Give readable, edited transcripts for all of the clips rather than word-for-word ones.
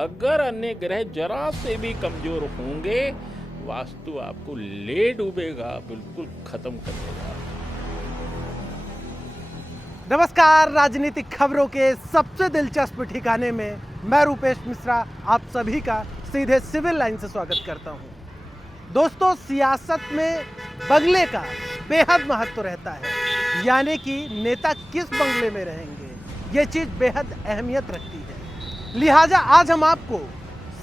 अगर अन्य ग्रह जरा से भी कमजोर होंगे, वास्तु आपको ले डूबेगा, बिल्कुल खत्म कर देगा। नमस्कार, राजनीतिक खबरों के सबसे दिलचस्प ठिकाने में मैं रूपेश मिश्रा आप सभी का सीधे सिविल लाइन से स्वागत करता हूं। दोस्तों, सियासत में बंगले का बेहद महत्व रहता है, यानी कि नेता किस बंगले में रहेंगे, ये चीज़ बेहद अहमियत रखती है। लिहाजा आज हम आपको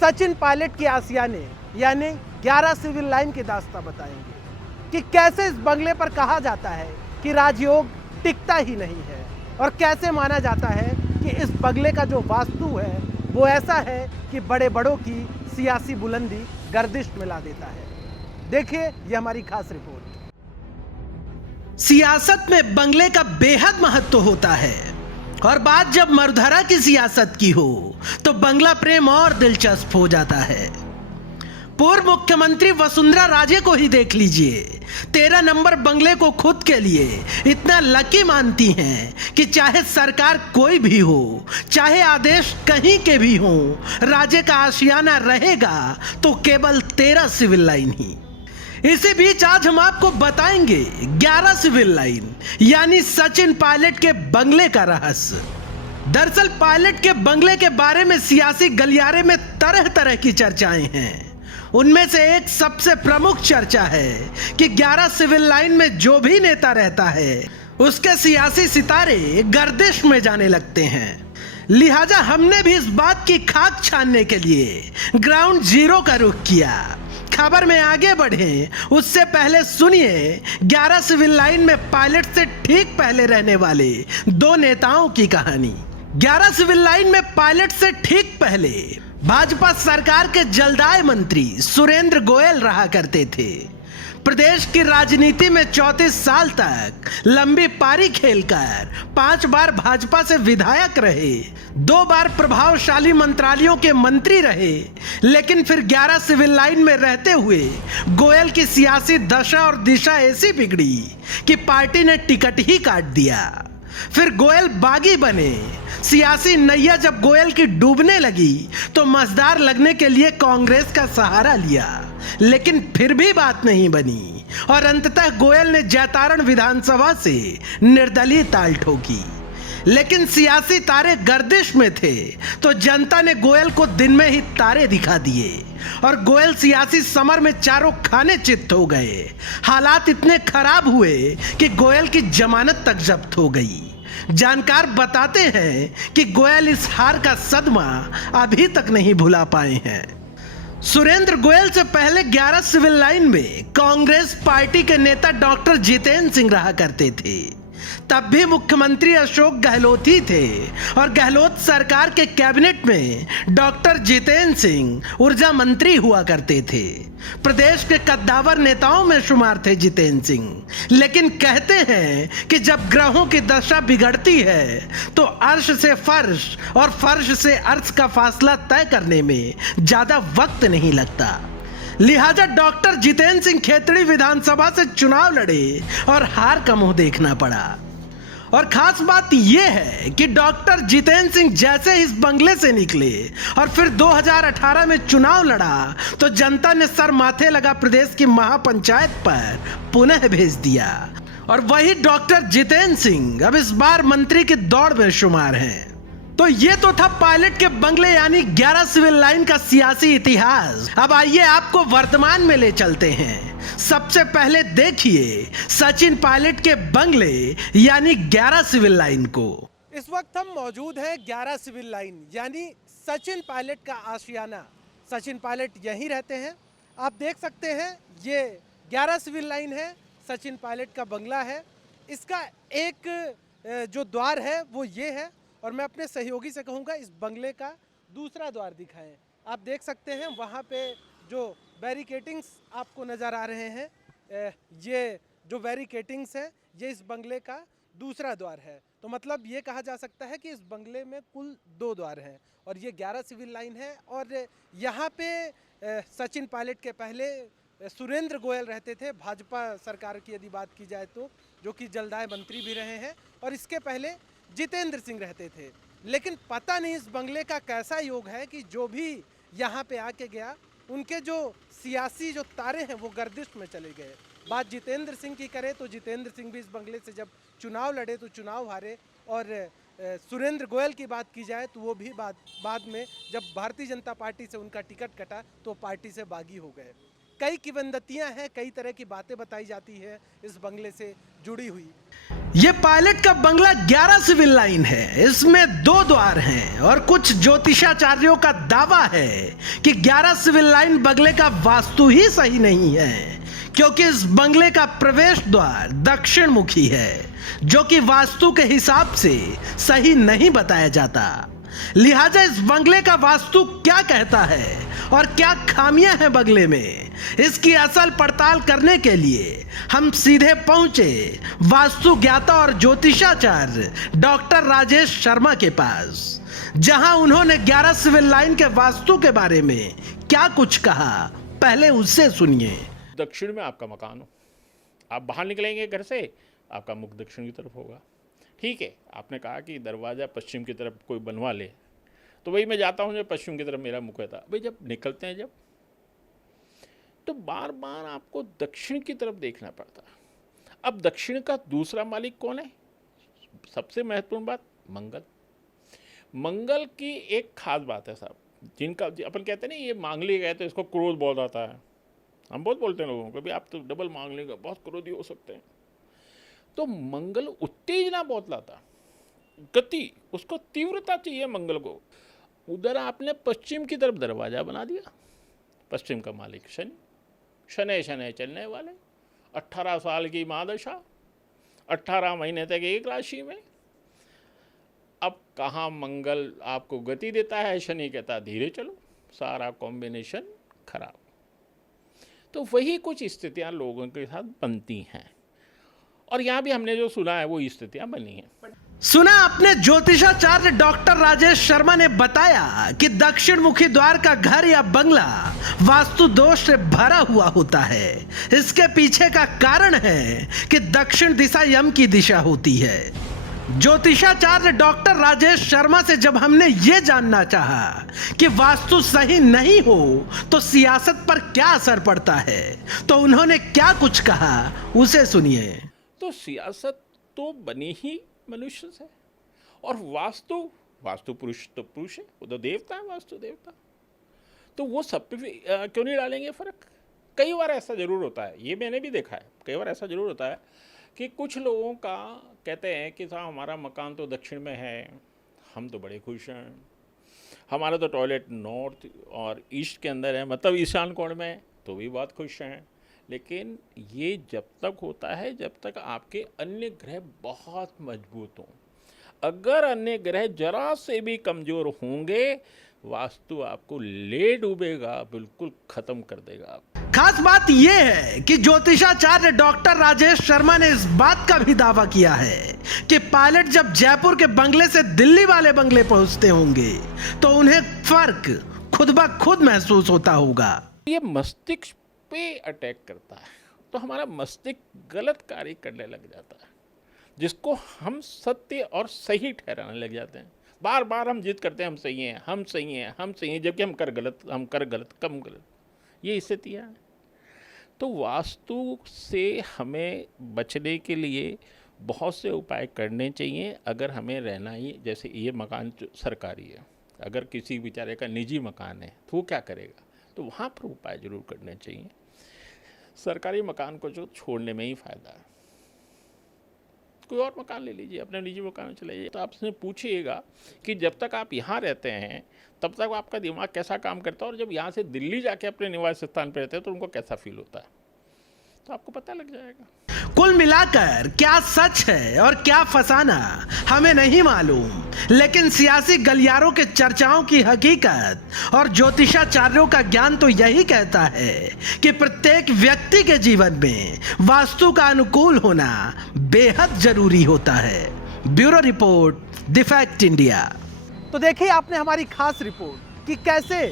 सचिन पायलट के आशियाने यानी 11 सिविल लाइन की दास्तां बताएंगे कि कैसे इस बंगले पर कहा जाता है कि राजयोग टिकता ही नहीं है, और कैसे माना जाता है कि इस बंगले का जो वास्तु है वो ऐसा है कि बड़े बड़ों की सियासी बुलंदी गर्दिश में ला देता है। देखिए ये हमारी खास रिपोर्ट। सियासत में बंगले का बेहद महत्व होता है, और बात जब मरुधरा की सियासत की हो तो बंगला प्रेम और दिलचस्प हो जाता है। पूर्व मुख्यमंत्री वसुंधरा राजे को ही देख लीजिए, 13 नंबर बंगले को खुद के लिए इतना लकी मानती हैं कि चाहे सरकार कोई भी हो, चाहे आदेश कहीं के भी हो, राजे का आशियाना रहेगा तो केवल 13 सिविल लाइन ही। इसी बीच आज हम आपको बताएंगे 11 सिविल लाइन यानी सचिन पायलट के बंगले का रहस्य। दरअसल पायलट के बंगले के बारे में सियासी गलियारे में तरह तरह की चर्चाएं हैं। उनमें से एक सबसे प्रमुख चर्चा है कि 11 सिविल लाइन में जो भी नेता रहता है उसके सियासी सितारे गर्दिश में जाने लगते हैं। लिहाजा हमने भी इस बात की खाक छानने के लिए ग्राउंड जीरो का रुख किया। खबर में आगे बढ़े उससे पहले सुनिए 11 सिविल लाइन में पायलट से ठीक पहले रहने वाले दो नेताओं की कहानी। 11 सिविल लाइन में पायलट से ठीक पहले भाजपा सरकार के जलदाय मंत्री सुरेंद्र गोयल रहा करते थे। प्रदेश की राजनीति में 34 साल तक लंबी पारी खेलकर 5 बार भाजपा से विधायक रहे, 2 बार प्रभावशाली मंत्रालयों के मंत्री रहे। लेकिन फिर 11 सिविल लाइन में रहते हुए गोयल की सियासी दशा और दिशा ऐसी बिगड़ी कि पार्टी ने टिकट ही काट दिया। फिर गोयल बागी बने। सियासी नैया जब गोयल की डूबने लगी तो मझदार लगने के लिए कांग्रेस का सहारा लिया, लेकिन फिर भी बात नहीं बनी और अंततः गोयल ने जैतारण विधानसभा से निर्दलीय ताल ठोकी। लेकिन सियासी तारे गर्दिश में थे तो जनता ने गोयल को दिन में ही तारे दिखा दिए और गोयल सियासी समर में चारों खाने चित्त हो गए। हालात इतने खराब हुए कि गोयल की जमानत तक जब्त हो गई। जानकार बताते हैं कि गोयल इस हार का सदमा अभी तक नहीं भुला पाए हैं। सुरेंद्र गोयल से पहले 11 सिविल लाइन में कांग्रेस पार्टी के नेता डॉक्टर जितेंद्र सिंह रहा करते थे। तब भी मुख्यमंत्री अशोक गहलोत ही थे और गहलोत सरकार के कैबिनेट में डॉक्टर जितेंद्र सिंह ऊर्जा मंत्री हुआ करते थे। प्रदेश के कद्दावर नेताओं में शुमार थे जितेंद्र सिंह। लेकिन कहते हैं कि जब ग्रहों की दशा बिगड़ती है तो अर्श से फर्श और फर्श से अर्श का फासला तय करने में ज्यादा वक्त नहीं लगता। लिहाजा डॉक्टर जितेंद्र सिंह खेतड़ी विधानसभा से चुनाव लड़े और हार का मुंह देखना पड़ा। और खास बात यह है कि डॉक्टर जितेंद्र सिंह जैसे इस बंगले से निकले और फिर 2018 में चुनाव लड़ा तो जनता ने सर माथे लगा प्रदेश की महापंचायत पर पुनः भेज दिया। और वही डॉक्टर जितेंद्र सिंह अब इस बार मंत्री की दौड़ में शुमार हैं। तो ये तो था पायलट के बंगले यानी 11 सिविल लाइन का सियासी इतिहास। अब आइए आपको वर्तमान में ले चलते हैं। सबसे पहले देखिए सचिन पायलट के बंगले यानी 11 सिविल लाइन को। इस वक्त हम मौजूद हैं 11 सिविल लाइन यानी सचिन पायलट का आशियाना। सचिन पायलट यहीं रहते हैं। आप देख सकते हैं ये 11 सिविल लाइन है, सचिन पायलट का बंगला है। इसका एक जो द्वार है वो ये है, और मैं अपने सहयोगी से कहूँगा इस बंगले का दूसरा द्वार दिखाएं। आप देख सकते हैं वहाँ पे जो बैरिकेटिंग्स आपको नज़र आ रहे हैं, ये जो बैरिकेटिंग्स हैं ये इस बंगले का दूसरा द्वार है। तो मतलब ये कहा जा सकता है कि इस बंगले में कुल 2 द्वार हैं और ये 11 सिविल लाइन है। और यहाँ पे सचिन पायलट के पहले सुरेंद्र गोयल रहते थे, भाजपा सरकार की यदि बात की जाए तो, जो कि जलदाय मंत्री भी रहे हैं। और इसके पहले जितेंद्र सिंह रहते थे। लेकिन पता नहीं इस बंगले का कैसा योग है कि जो भी यहाँ पे आके गया, उनके जो सियासी जो तारे हैं वो गर्दिश में चले गए। बात जितेंद्र सिंह की करें तो जितेंद्र सिंह भी इस बंगले से जब चुनाव लड़े तो चुनाव हारे, और सुरेंद्र गोयल की बात की जाए तो वो भी बाद में जब भारतीय जनता पार्टी से उनका टिकट कटा तो पार्टी से बागी हो गए। कई किंवदंतियां हैं, कई तरह की बातें बताई जाती है इस बंगले से जुड़ी हुई। ये पायलट का बंगला 11 सिविल लाइन है, इसमें 2 द्वार हैं और कुछ ज्योतिषाचार्यों का दावा है कि 11 सिविल लाइन बंगले का वास्तु ही सही नहीं है, क्योंकि इस बंगले का प्रवेश द्वार दक्षिण मुखी है, जो कि वास्तु के हिसाब से सही नहीं बताया जाता। लिहाजा इस बंगले का वास्तु क्या कहता है और क्या खामियां हैं बंगले में, इसकी असल पड़ताल करने के लिए हम सीधे पहुंचे वास्तु ज्ञाता और ज्योतिषाचार्य डॉक्टर राजेश शर्मा के पास, जहां उन्होंने 11 सिविल लाइन के वास्तु के बारे में क्या कुछ कहा, पहले उससे सुनिए। दक्षिण में आपका मकान हो, आप बाहर निकलेंगे घर से, आपका मुख दक्षिण की तरफ होगा। ठीक है, आपने कहा कि दरवाज़ा पश्चिम की तरफ कोई बनवा ले, तो वही मैं जाता हूँ जब पश्चिम की तरफ मेरा मुख है था। भाई जब निकलते हैं तो बार बार आपको दक्षिण की तरफ देखना पड़ता है। अब दक्षिण का दूसरा मालिक कौन है? सबसे महत्वपूर्ण बात, मंगल। मंगल की एक खास बात है साहब, जिनका अपन कहते हैं ना ये मांगलिक है तो इसको क्रोध बहुत आता है। हम बहुत बोलते हैं लोगों को, भाई आप तो डबल मांगलिक हो, बहुत क्रोधी हो सकते हैं। तो मंगल उत्तेजना बहुत लाता, गति, उसको तीव्रता चाहिए मंगल को। उधर आपने पश्चिम की तरफ दरवाज़ा बना दिया, पश्चिम का मालिक शनि, शनै शनै चलने वाले, 18 साल की महादशा, 18 महीने तक एक राशि में। अब कहाँ मंगल आपको गति देता है, शनि कहता धीरे चलो, सारा कॉम्बिनेशन खराब। तो वही कुछ स्थितियाँ लोगों के साथ बनती हैं, और यहाँ भी हमने जो सुना है वो स्थितियाँ बनी हैं। सुना आपने, ज्योतिषाचार्य डॉक्टर राजेश शर्मा ने बताया कि दक्षिण मुखी द्वार का घर या बंगला वास्तु दोष से भरा हुआ होता है। इसके पीछे का कारण है कि दक्षिण दिशा यम की दिशा होती है। ज्योतिषाचार्य डॉक्टर राजेश शर्मा से जब हमने ये जानना चाहा कि वास्तु सही नहीं हो तो सियासत पर क्या असर पड़ता है, तो उन्होंने क्या कुछ कहा, उसे सुनिए। तो सियासत तो बनी ही मनुष्य से, और वास्तु पुरुष तो पुरुष है, वो तो देवता है, वास्तु देवता। तो वो सब पे क्यों नहीं डालेंगे फर्क? कई बार ऐसा जरूर होता है, ये मैंने भी देखा है, कई बार ऐसा जरूर होता है कि कुछ लोगों का कहते हैं कि साहब हमारा मकान तो दक्षिण में है, हम तो बड़े खुश हैं, हमारा तो टॉयलेट नॉर्थ और ईस्ट के अंदर है, मतलब ईशान कोण में, तो भी बहुत खुश हैं। लेकिन ये जब तक होता है जब तक आपके अन्य ग्रह बहुत मजबूत हों। अगर अन्य ग्रह जरा से भी कमज़ोर होंगे, वास्तु आपको ले डूबेगा, बिल्कुल ख़त्म कर देगा। खास बात यह है कि ज्योतिषाचार्य डॉक्टर राजेश शर्मा ने इस बात का भी दावा किया है कि पायलट जब जयपुर के बंगले से दिल्ली वाले बंगले पहुंचते होंगे तो उन्हें फर्क खुद ब खुद महसूस होता होगा। ये मस्तिष्क पे अटैक करता है, तो हमारा मस्तिष्क गलत कार्य करने लग जाता है, जिसको हम सत्य और सही ठहराने लग जाते हैं। बार बार हम जिद करते हैं हम सही हैं, हम सही हैं, हम सही हैं, जबकि हम कर गलत, कम गलत, ये स्थितियाँ हैं। तो वास्तु से हमें बचने के लिए बहुत से उपाय करने चाहिए। अगर हमें रहना ही, जैसे ये मकान सरकारी है, अगर किसी बेचारे का निजी मकान है तो वो क्या करेगा, तो वहाँ पर उपाय जरूर करने चाहिए। सरकारी मकान को जो छोड़ने में ही फ़ायदा है, कोई और मकान ले लीजिए, अपने निजी मकान में चले जाइए। तो आपसे पूछिएगा कि जब तक आप यहाँ रहते हैं तब तक आपका दिमाग कैसा काम करता है, और जब यहाँ से दिल्ली जाके अपने निवास स्थान पर रहते हैं तो उनको कैसा फील होता है, तो आपको पता लग जाएगा। कुल मिलाकर क्या सच है और क्या फसाना हमें नहीं मालूम, लेकिन सियासी गलियारों के चर्चाओं की हकीकत और ज्योतिषाचार्यों का ज्ञान तो यही कहता है कि प्रत्येक व्यक्ति के जीवन में वास्तु का अनुकूल होना बेहद जरूरी होता है। Bureau report, the fact India. तो देखिए आपने हमारी खास रिपोर्ट कि कैसे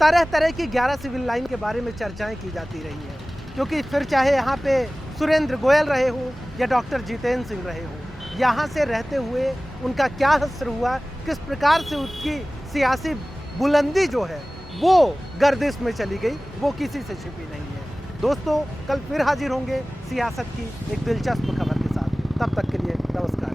तरह तरह की 11 सिविल लाइन के बारे में चर्चाएं की जाती रही हैं, क्योंकि फिर चाहे यहाँ पे सुरेंद्र गोयल रहे हो या डॉक्टर जितेंद्र सिंह रहे हो, यहाँ से रहते हुए उनका क्या असर हुआ, किस प्रकार से उसकी सियासी बुलंदी जो है वो गर्दिश में चली गई, वो किसी से छिपी नहीं है। दोस्तों, कल फिर हाजिर होंगे सियासत की एक दिलचस्प खबर के साथ। तब तक के लिए नमस्कार।